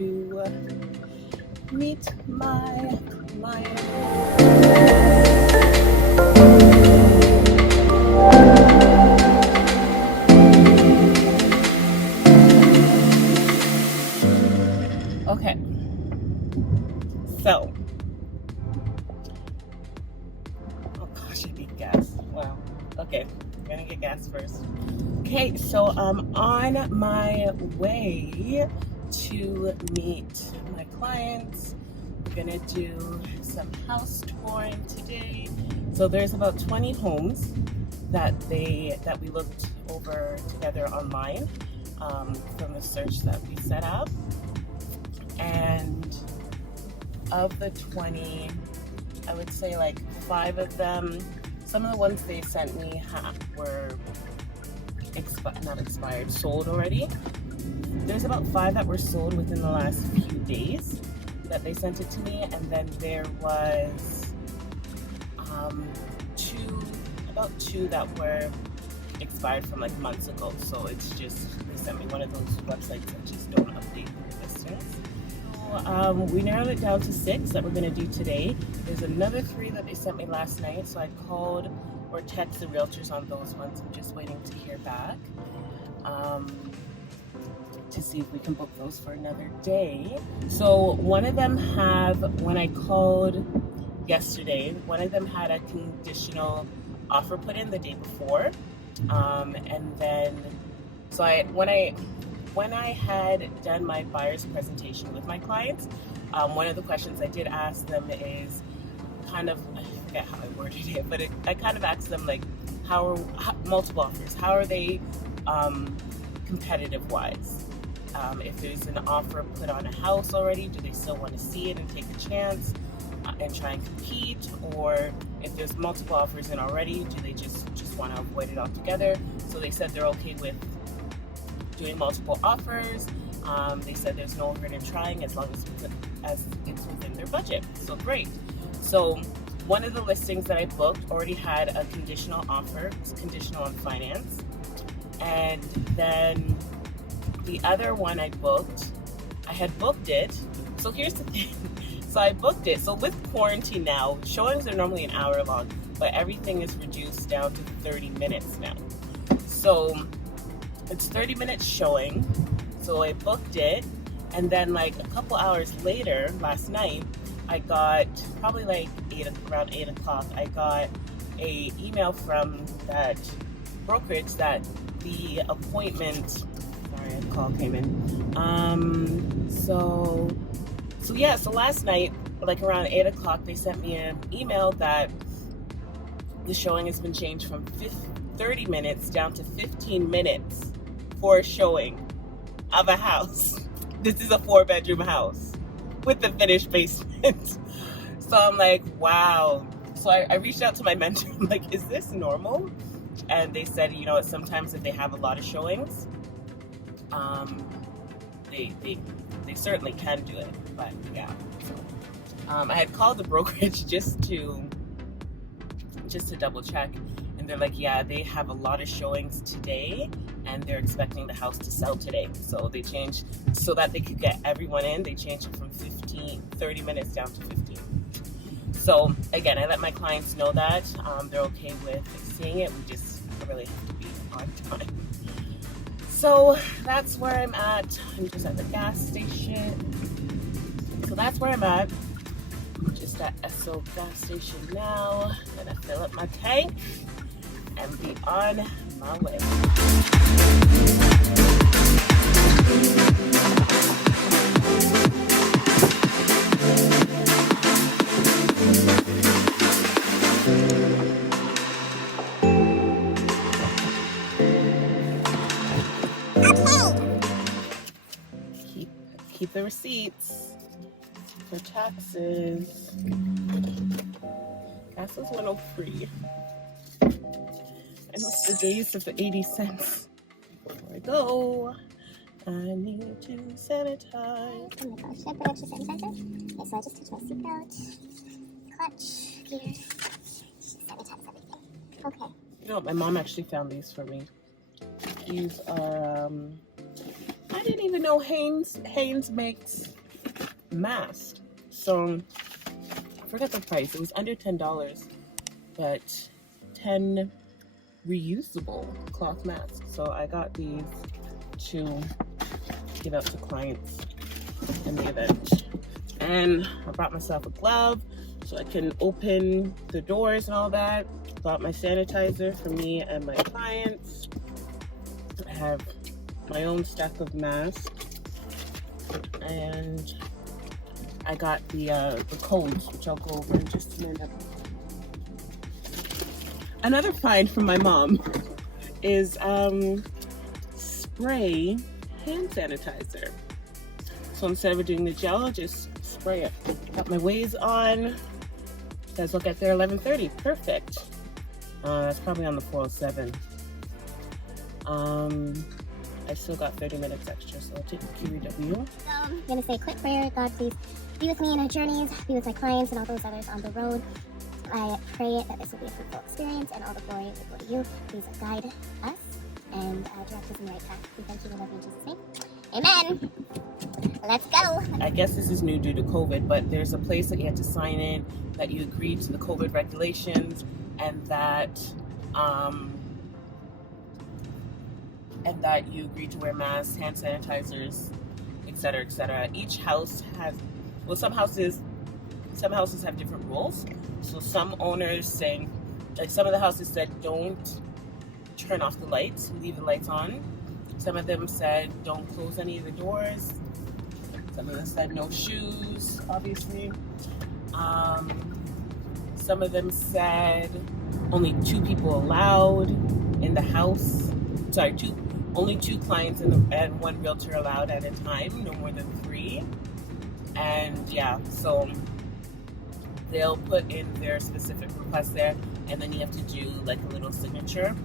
to meet my client. Okay, so, oh gosh, I need gas. Wow. Okay, I'm gonna get gas first. Okay, so I'm on my way to meet my clients. We're gonna do some house touring today. So there's about 20 homes that we looked over together online from the search that we set up. And of the 20, I would say like 5 of them, some of the ones they sent me were not expired, sold already. There's about 5 that were sold within the last few days that they sent it to me, and then there was about two that were expired from like months ago. So it's just, they sent me one of those websites that just don't update listings. So we narrowed it down to 6 that we're going to do today. There's another 3 that they sent me last night, so I called or text the realtors on those ones. I'm just waiting to hear back to see if we can book those for another day. So one of them when I called yesterday, one of them had a conditional offer put in the day before, and then so when I had done my buyer's presentation with my clients, one of the questions I did ask them is kind of, I forget how I worded it, but I kind of asked them like, how multiple offers, how are they competitive wise? If there's an offer put on a house already, do they still want to see it and take a chance and try and compete? Or if there's multiple offers in already, do they just want to avoid it altogether? So they said they're okay with doing multiple offers. They said there's no hurt in trying as long as it's within their budget. So great. So one of the listings that I booked already had a conditional offer. It's conditional on finance. And then the other one I had booked it. So here's the thing. So I booked it. So with quarantine now, showings are normally an hour long, but everything is reduced down to 30 minutes now. So it's 30 minutes showing. So I booked it. And then like a couple hours later, last night, I got probably like around 8 o'clock, I got a email from that brokerage that the appointment, sorry, a call came in. So last night, like around 8 o'clock, they sent me an email that the showing has been changed from 30 minutes down to 15 minutes for a showing of a house. This is a 4-bedroom house with the finished basement. So I'm like, wow. So I reached out to my mentor. I'm like, is this normal? And they said, you know, sometimes if they have a lot of showings, they certainly can do it. But yeah. So, I had called the brokerage just to double check, and they're like, yeah, they have a lot of showings today, and they're expecting the house to sell today. So they changed, so that they could get everyone in, they changed it from 30 minutes down to 15. So again, I let my clients know that they're okay with seeing it. We just really have to be on time. So that's where I'm at. I'm just at the gas station. So that's where I'm at. I'm just at Esso gas station now. Gonna fill up my tank and be on my way. Keep the receipts for taxes. Gas is 103. I miss the days of the 80 cents. Before I go, I need to sanitize. Oh my gosh, should I put extra sanitizer? Okay, so I just touched my seatbelt, clutch, gear, just sanitize everything. Okay. You know what, my mom actually found these for me. These are, I I didn't even know Hanes makes masks. So I forgot the price. It was under $10, but 10 reusable cloth masks. So I got these to give out to clients in the event. And I brought myself a glove so I can open the doors and all that. Got my sanitizer for me and my clients. I have my own stack of masks, and I got the codes, which I'll go over in just a minute. Another find from my mom is spray hand sanitizer. So instead of doing the gel, I'll just spray it. Got my Waze on. Says I'll get there 11:30. Perfect. That's probably on the 407. I still got 30 minutes extra, so I'll take the QEW. So I'm going to say a quick prayer. God, please be with me in our journeys, be with my clients and all those others on the road. I pray that this will be a fruitful experience and all the glory will go to you. Please guide us and direct us in the right path. We thank you, we love you in Jesus' name. Amen. Let's go. I guess this is new due to COVID, but there's a place that you have to sign in that you agree to the COVID regulations and that you agree to wear masks, hand sanitizers, etc., etc. Each house has, well, some houses have different rules. So some owners saying, like some of the houses said, don't turn off the lights, leave the lights on. Some of them said, don't close any of the doors. Some of them said, no shoes, obviously. Some of them said, only 2 people allowed in the house. Sorry, only 2 clients and 1 realtor allowed at a time, no more than 3. And yeah, so they'll put in their specific request there, and then you have to do like a little signature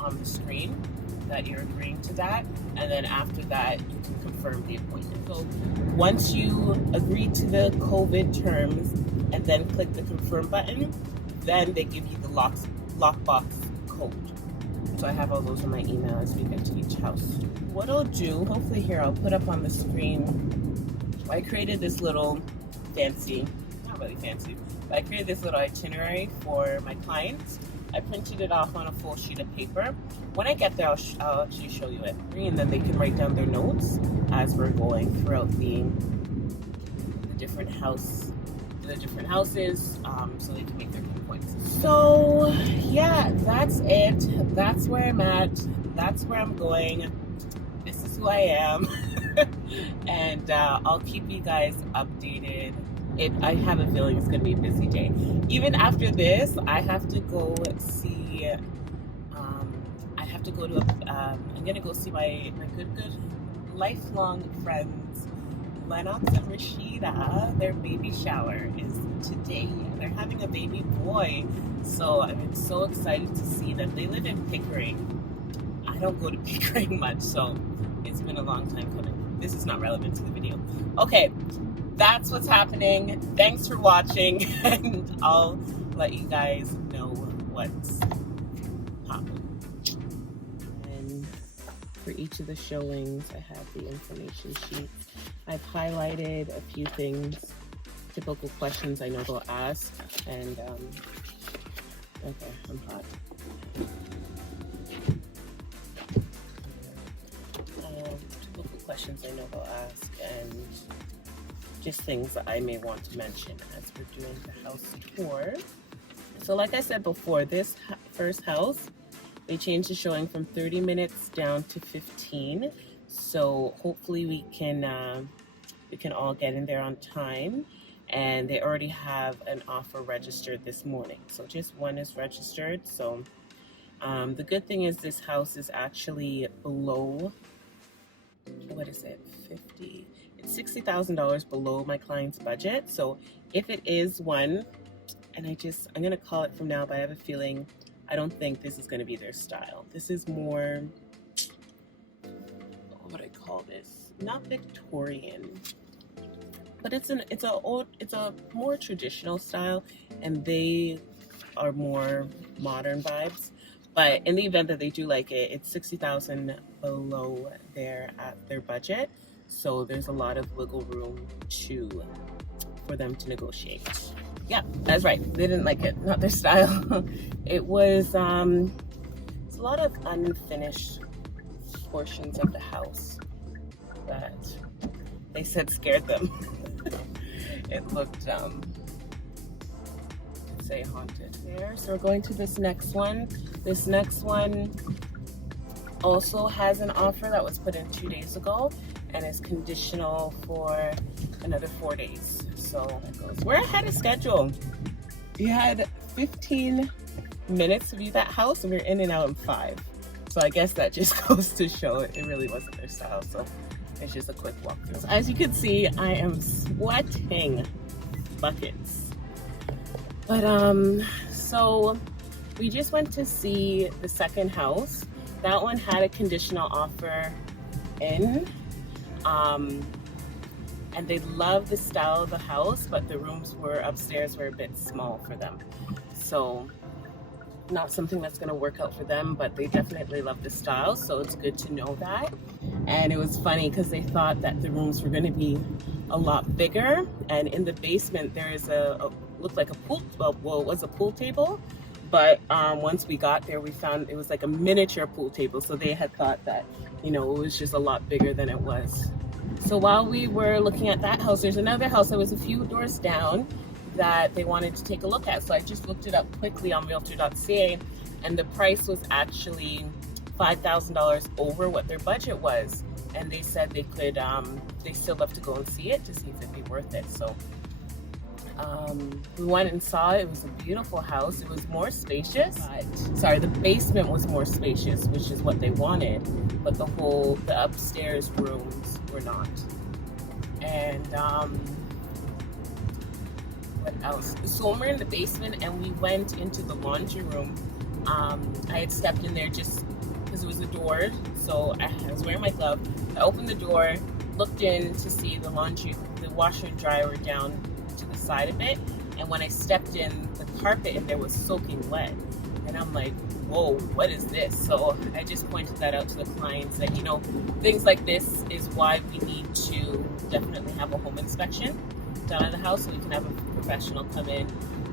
on the screen that you're agreeing to that, and then after that you can confirm the appointment. So once you agree to the COVID terms and then click the confirm button, then they give you the lockbox code. So I have all those in my email as we get to each house. What I'll do, hopefully here, I'll put up on the screen, I created this little fancy, not really fancy, but I created this little itinerary for my clients. I printed it off on a full sheet of paper. When I get there, I'll actually show you it, and then they can write down their notes as we're going throughout the different houses, so they can make their points. So yeah, that's it. That's where I'm at. That's where I'm going. This is who I am, and I'll keep you guys updated. I have a feeling it's going to be a busy day. Even after this, I have to go see, I'm going to go see my good lifelong friends, Lennox and Rashida. Their baby shower is today. They're having a baby boy. So I'm so excited to see them. They live in Pickering. I don't go to Pickering much, so it's been a long time coming. This is not relevant to the video. Okay. That's what's happening. Thanks for watching, and I'll let you guys know what's popping. And for each of the showings, I have the information sheet. I've highlighted a few things, typical questions I know they'll ask, and okay, I'm hot. Typical questions I know they'll ask, and just things that I may want to mention as we're doing the house tour. So like I said before, this first house, they changed the showing from 30 minutes down to 15. So hopefully we can all get in there on time. And they already have an offer registered this morning. So just one is registered. So the good thing is this house is actually below, what is it, 50? It's $60,000 below my client's budget. So if it is one, and I'm going to call it from now, but I have a feeling, I don't think this is going to be their style. This is more, what would I call this? Not Victorian, but it's a more traditional style, and they are more modern vibes. But in the event that they do like it, it's $60,000 below their budget, so there's a lot of wiggle room for them to negotiate. Yeah, that's right. They didn't like it, not their style. It was it's a lot of unfinished portions of the house that they said scared them. It looked say haunted there. So we're going to this next one. This next one also has an offer that was put in 2 days ago and is conditional for another 4 days. So it goes. We're ahead of schedule. We had 15 minutes to view that house and we were in and out in 5. So I guess that just goes to show it really wasn't their style. So it's just a quick walkthrough. So as you can see, I am sweating buckets. But so we just went to see the second house. That one had a conditional offer in. And they loved the style of the house, but the rooms upstairs were a bit small for them. So not something that's gonna work out for them, but they definitely love the style, so it's good to know that. And it was funny because they thought that the rooms were gonna be a lot bigger, and in the basement there is looked like a pool, well, it was a pool table, but once we got there we found it was like a miniature pool table, so they had thought that, you know, it was just a lot bigger than it was. So while we were looking at that house, there's another house that was a few doors down that they wanted to take a look at. So I just looked it up quickly on realtor.ca, and the price was actually $5,000 over what their budget was. And they said they could, they still love to go and see it to see if it'd be worth it. So we went and saw it. It was a beautiful house. It was more spacious. The basement was more spacious, which is what they wanted, but the upstairs rooms were not. And what else? So when we're in the basement and we went into the laundry room, I had stepped in there just because it was a door, so I was wearing my glove. I opened the door, looked in to see the washer and dryer were down to the side of it, and when I stepped in, the carpet in there was soaking wet, and I'm like, whoa, what is this? So I just pointed that out to the clients that, you know, things like this is why we need to definitely have a home inspection done at the house, so we can have a professional come in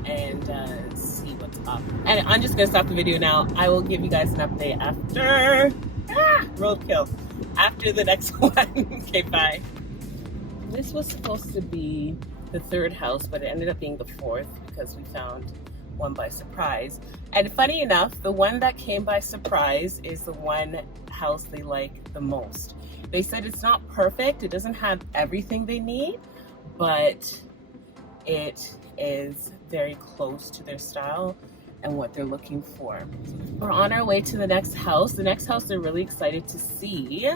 and see what's up. And I'm just gonna stop the video now. I will give you guys an update after roadkill, after the next one. Okay, bye. This was supposed to be the third house, but it ended up being the fourth because we found one by surprise. And funny enough, the one that came by surprise is the one house they like the most. They said it's not perfect, it doesn't have everything they need, but it is very close to their style and what they're looking for. We're on our way to the next house. The next house they're really excited to see.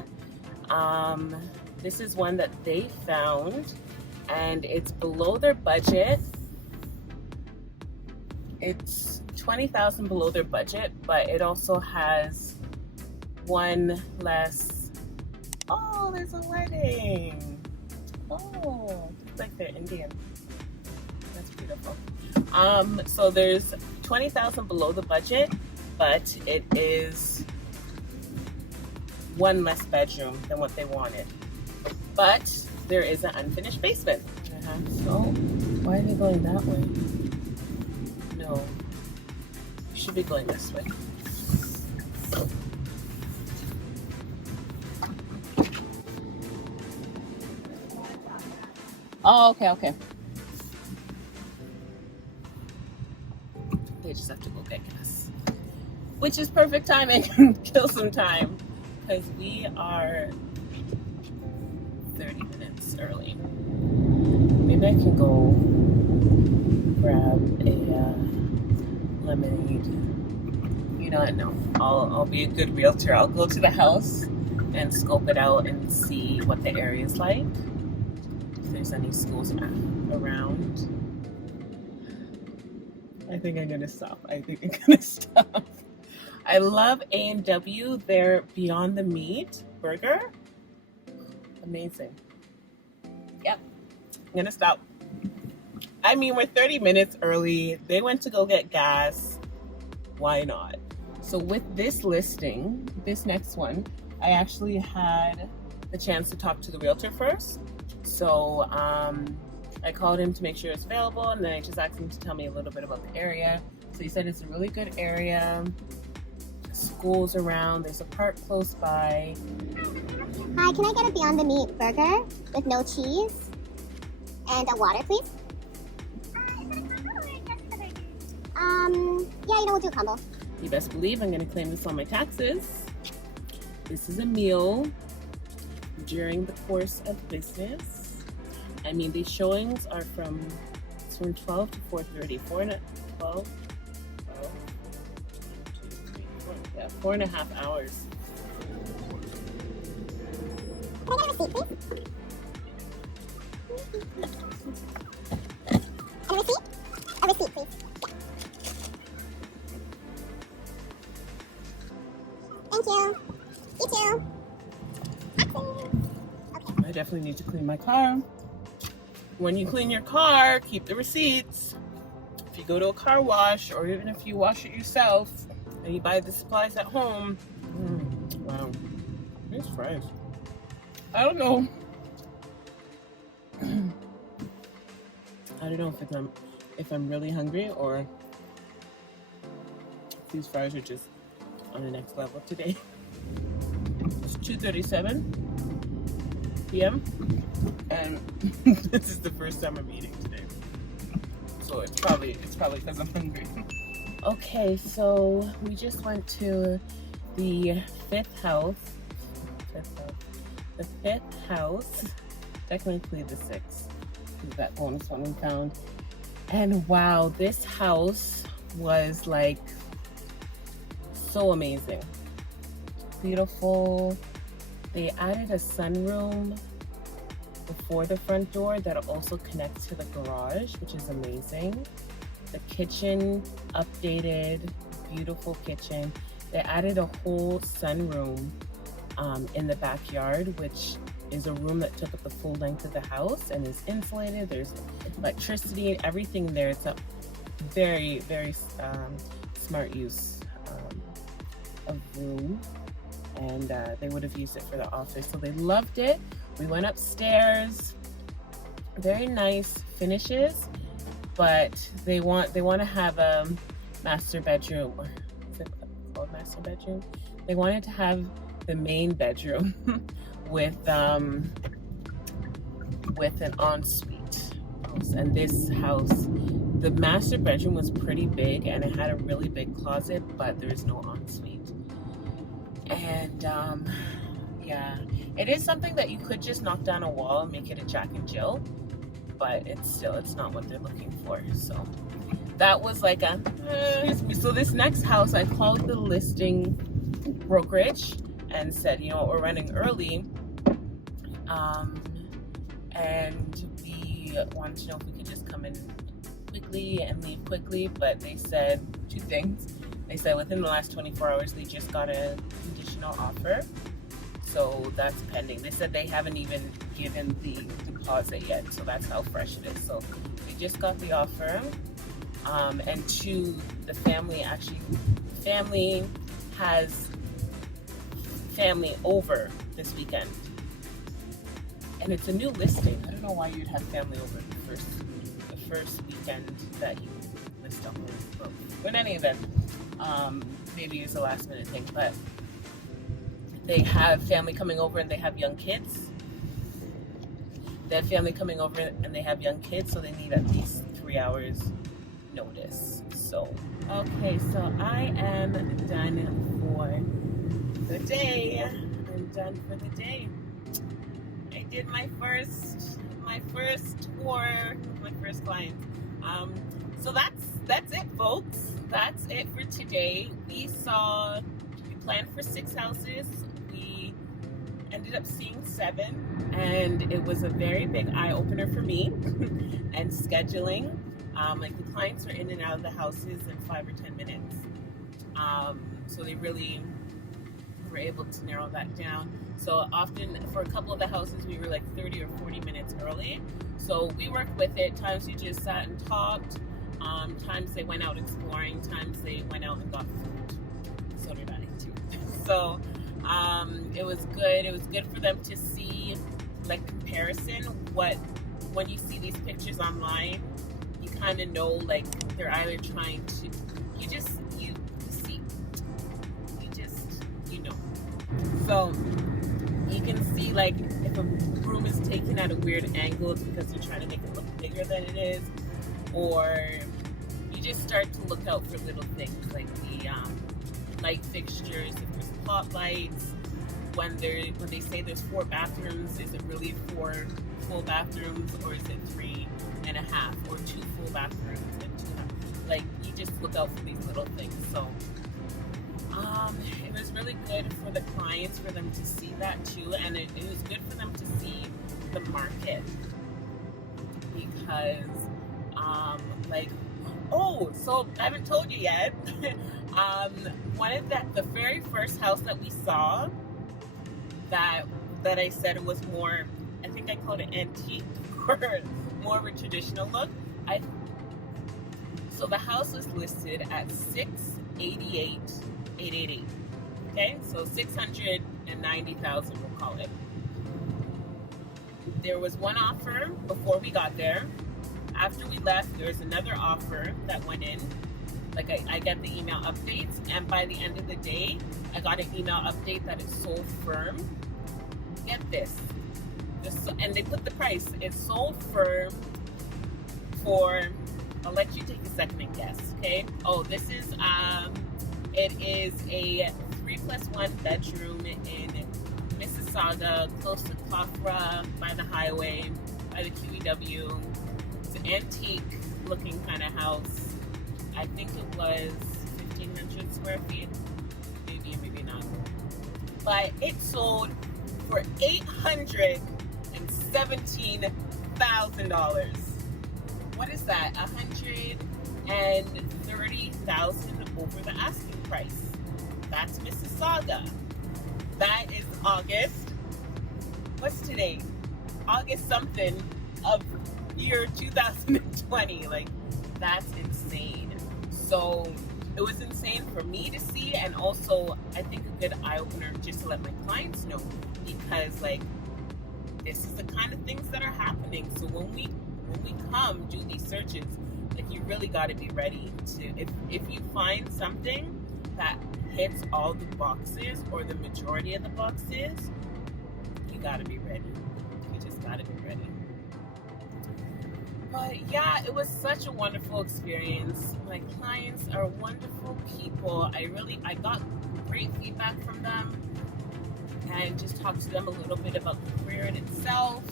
This is one that they found, and it's below their budget. It's $20,000 below their budget, but it also has one less. Oh, there's a wedding. Oh, looks like they're Indian. That's beautiful. So there's $20,000 below the budget, but it is one less bedroom than what they wanted. But there is an unfinished basement. So why are they going that way? No, you should be going this way. Oh, okay. They just have to go get gas, which is perfect timing. Kill some time because we are 30 minutes early. Maybe I can go grab a lemonade. You know what? No, I'll be a good realtor. I'll go to the house and scope it out and see what the area is like. If there's any schools around. I think I'm gonna stop. I love A&W. Their Beyond the Meat burger. Amazing. Yep. I'm gonna stop. I mean, we're 30 minutes early. They went to go get gas. Why not? So with this listing, this next one, I actually had the chance to talk to the realtor first. So I called him to make sure it's available, and then I just asked him to tell me a little bit about the area. So he said it's a really good area. Schools around, there's a park close by. Hi, can I get a Beyond the Meat burger with no cheese and a water, please? Yeah, we'll do a combo. You best believe I'm going to claim this on my taxes. This is a meal during the course of business. I mean, these showings are from 12 to 4:30. 4.5 hours. Can I get a receipt, please? A receipt? A receipt, please. Thank you. You too. Okay. I definitely need to clean my car. When you clean your car, keep the receipts. If you go to a car wash, or even if you wash it yourself, and you buy the supplies at home, wow, there's fries. I don't know. I don't know if I'm really hungry, or if these fries are just on the next level today. It's 2:37 p.m. and this is the first time I'm eating today. So it's probably because I'm hungry. Okay, so we just went to the fifth house, technically the sixth, because that bonus one we found. And wow, this house was like so amazing, beautiful. They added a sunroom before the front door that also connects to the garage, which is amazing. The kitchen updated, beautiful kitchen. They added a whole sunroom in the backyard, which is a room that took up the full length of the house and is insulated. There's electricity, everything there. It's a very, very smart use of room, and they would have used it for the office, so they loved it. We went upstairs. Very nice finishes, but they want to have a master bedroom. Or is it called master bedroom? They wanted to have the main bedroom with an ensuite. And this house, the master bedroom was pretty big, and it had a really big closet, but there is no ensuite. And yeah, it is something that you could just knock down a wall and make it a Jack and Jill, but it's not what they're looking for. So that was like so this next house, I called the listing brokerage and said, we're running early, and we wanted to know if we could just come in quickly and leave quickly. But they said two things. They said within the last 24 hours they just got a conditional offer, so that's pending. They said they haven't even given the deposit yet, so that's how fresh it is. So we just got the offer, and two, the family has family over this weekend, and it's a new listing. I don't know why you'd have family over the first weekend that you list a home. But in any event, maybe it's a last minute thing, but they have family coming over and they have young kids. They have family coming over and they have young kids, so they need at least 3 hours notice. So, okay, so I am done for the day. I'm done for the day. I did my first tour with my first client. So that's it, folks. That's it for today. We planned for 6 houses. We ended up seeing 7, and it was a very big eye-opener for me. And scheduling, like the clients are in and out of the houses in 5 or 10 minutes. So they really were able to narrow that down. So often for a couple of the houses we were like 30 or 40 minutes early. So we worked with it. Times we just sat and talked. Times they went out exploring. Times they went out and got food. So did I too. So It was good. It was good for them to see like comparison. When you see these pictures online, you kind of know like they're either trying to, you see, you know. So you can see like if a room is taken at a weird angle, it's because they're trying to make it look bigger than it is, or you just start to look out for little things like the light fixtures, if there's pot lights, when they say there's 4 bathrooms, is it really 4 full bathrooms, or is it 3.5, or 2 full bathrooms and 2.5? Like, you just look out for these little things. So it was really good for the clients, for them to see that too, and it was good for them to see the market, because so I haven't told you yet. One of the very first house that we saw that I said it was more, I think I called it antique or more of a traditional look. So the house was listed at $688,888. Okay, so $690,000, we'll call it. There was one offer before we got there. After we left, there was another offer that went in. Like I get the email updates, and by the end of the day, I got an email update that it's sold firm. Get this, and they put the price. It's sold firm for. I'll let you take a second and guess. Okay. Oh, this is it is a 3+1 bedroom in Mississauga, close to Kafra, by the highway, by the QEW. It's an antique looking kind of house. I think it was 1,500 square feet, maybe not. But it sold for $817,000. What is that? $130,000 over the asking price. That's Mississauga. That is August. What's today? August something of year 2020. Like, that's insane. So it was insane for me to see, and also I think a good eye opener just to let my clients know, because like this is the kind of things that are happening. So when we come do these searches, like you really got to be ready to, if you find something that hits all the boxes or the majority of the boxes, you got to be ready. You just got to be ready. But yeah, it was such a wonderful experience. My clients are wonderful people. I got great feedback from them, and just talked to them a little bit about the career in itself.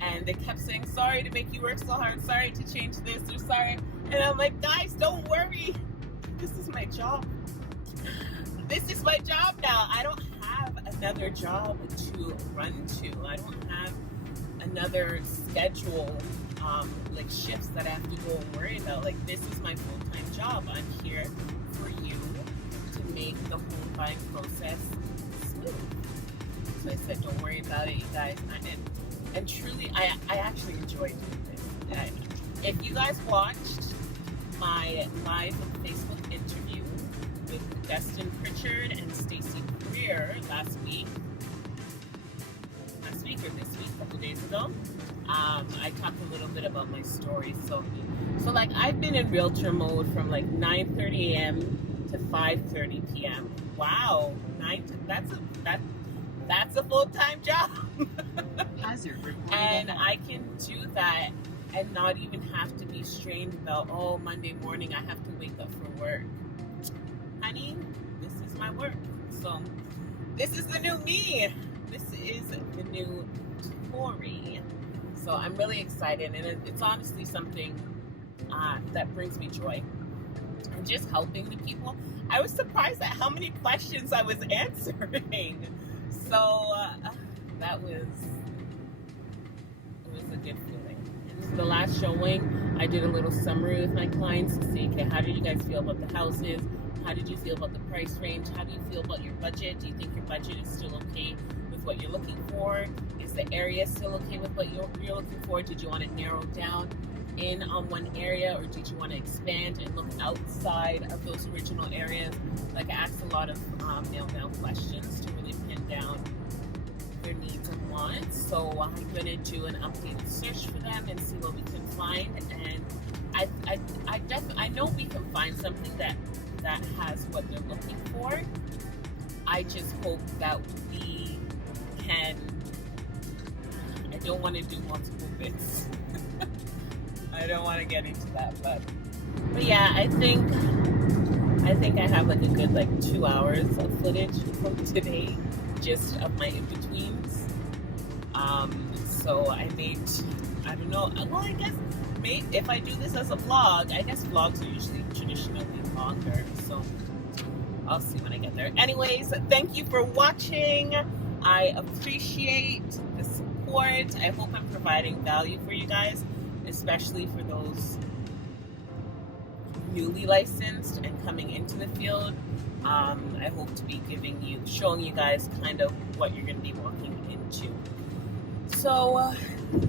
And they kept saying, sorry to make you work so hard, sorry to change this, or sorry. And I'm like, guys, don't worry. This is my job. This is my job now. I don't have another job to run to. I don't have another schedule, like shifts that I have to go and worry about. Like, this is my full-time job. I'm here for you to make the home buying process smooth. So I said, don't worry about it, you guys. And truly, I actually enjoyed doing this. If you guys watched my live Facebook interview with Destin Pritchard and Stacey Greer last week or this week, a couple days ago, I talked a little bit about my story. So like, I've been in realtor mode from like 9:30 a.m. to 5:30 p.m. Wow, that's a full-time job. And I can do that and not even have to be strained about, oh, Monday morning I have to wake up for work. Honey, this is my work. So this is the new me. This is the new Tory. So I'm really excited, and it's honestly something that brings me joy. And just helping the people. I was surprised at how many questions I was answering. So it was a good feeling. And the last showing, I did a little summary with my clients to see, okay, how did you guys feel about the houses? How did you feel about the price range? How do you feel about your budget? Do you think your budget is still okay with with what you're looking for? Is the area still okay with what you're looking for? Did you want to narrow down in on one area, or did you want to expand and look outside of those original areas? Like, I asked a lot of mail questions to really pin down their needs and wants. So I'm gonna do an updated search for them and see what we can find. And I know we can find something that has what they're looking for. I just hope that we can. I don't want to do multiple bits. I don't want to get into that, but yeah, I think I have like a good 2 hours of footage from today, just of my in-betweens. So I don't know. Well, I guess if I do this as a vlog, I guess vlogs are usually traditionally longer. So I'll see when I get there. Anyways, thank you for watching. I appreciate the support. I hope I'm providing value for you guys, especially for those newly licensed and coming into the field. I hope to be showing you guys kind of what you're going to be walking into. So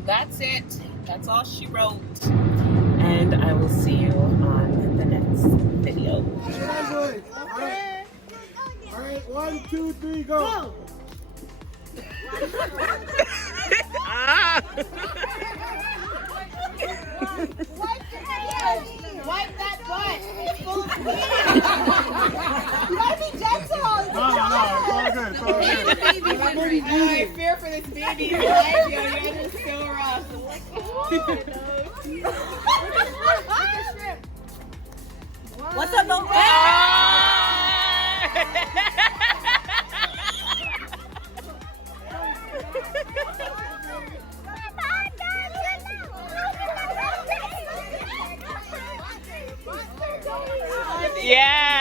that's it. That's all she wrote. And I will see you on the next video. All right, 1, 2, 3, go. Wipe that butt. It's full of weed. You gotta be gentle. No, it's all good. I fear for this baby. Your life, yo, you're just so rough. What's up, no? Yeah.